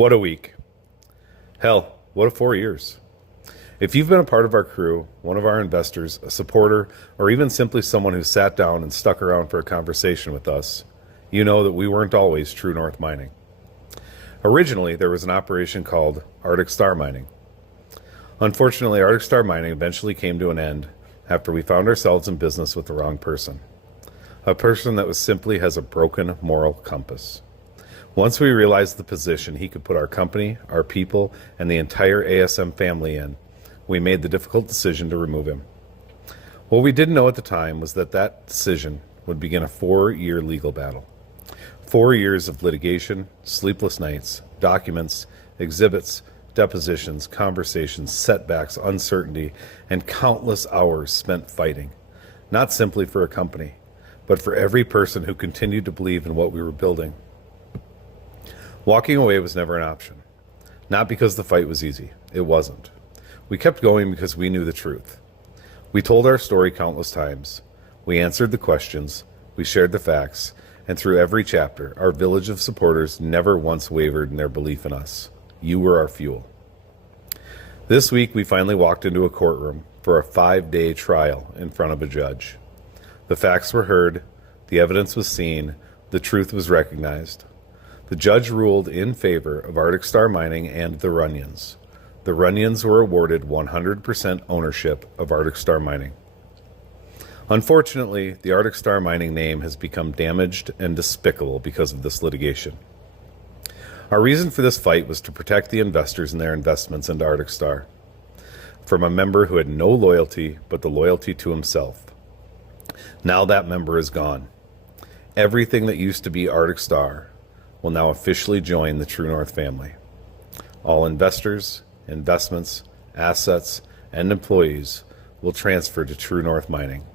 What a week. Hell, what a 4 years. If you've been a part of our crew, one of our investors, a supporter, or even simply someone who sat down and stuck around for a conversation with us, you know that we weren't always True North Mining. Originally, there was an operation called Arctic Star Mining. Unfortunately, Arctic Star Mining eventually came to an end after we found ourselves in business with the wrong person. A person that was simply has a broken moral compass. Once we realized the position he could put our company, our people, and the entire ASM family in, we made the difficult decision to remove him. What we didn't know at the time was that that decision would begin a 4-year legal battle. 4 years of litigation, sleepless nights, documents, exhibits, depositions, conversations, setbacks, uncertainty, and countless hours spent fighting, not simply for a company, but for every person who continued to believe in what we were building. Walking away was never an option. Not because the fight was easy. It wasn't. We kept going because we knew the truth. We told our story countless times. We answered the questions. We shared the facts. And through every chapter, our village of supporters never once wavered in their belief in us. You were our fuel. This week, we finally walked into a courtroom for a 5-day trial in front of a judge. The facts were heard. The evidence was seen. The truth was recognized. The judge ruled in favor of Arctic Star Mining and the Runyons. The Runyons were awarded 100% ownership of Arctic Star Mining. Unfortunately, the Arctic Star Mining name has become damaged and despicable because of this litigation. Our reason for this fight was to protect the investors and their investments into Arctic Star from a member who had no loyalty but the loyalty to himself. Now that member is gone. Everything that used to be Arctic Star will now officially join the True North family. All investors, investments, assets, and employees will transfer to True North Mining.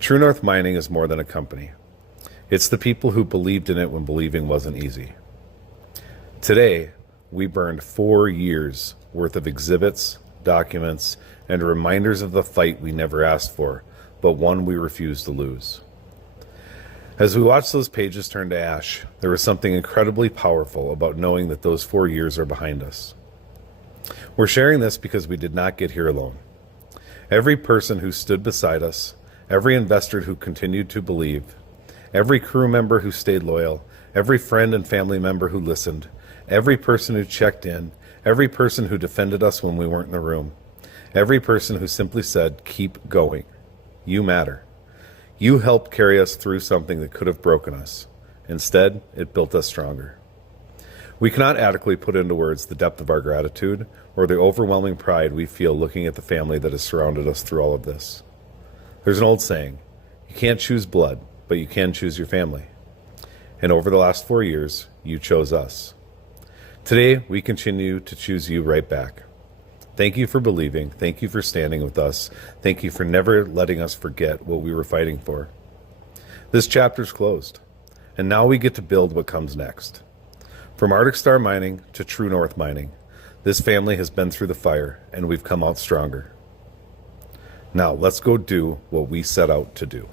True North Mining is more than a company. It's the people who believed in it when believing wasn't easy. Today, we burned 4 years worth of exhibits, documents, and reminders of the fight we never asked for, but one we refused to lose. As we watched those pages turn to ash, there was something incredibly powerful about knowing that those 4 years are behind us. We're sharing this because we did not get here alone. Every person who stood beside us, every investor who continued to believe, every crew member who stayed loyal, every friend and family member who listened, every person who checked in, every person who defended us when we weren't in the room, every person who simply said, "Keep going. You matter." You helped carry us through something that could have broken us. Instead, it built us stronger. We cannot adequately put into words the depth of our gratitude or the overwhelming pride we feel looking at the family that has surrounded us through all of this. There's an old saying, you can't choose blood, but you can choose your family. And over the last 4 years, you chose us. Today, we continue to choose you right back. Thank you for believing. Thank you for standing with us. Thank you for never letting us forget what we were fighting for. This chapter's closed, and now we get to build what comes next. From Arctic Star Mining to True North Mining, this family has been through the fire, and we've come out stronger. Now, let's go do what we set out to do.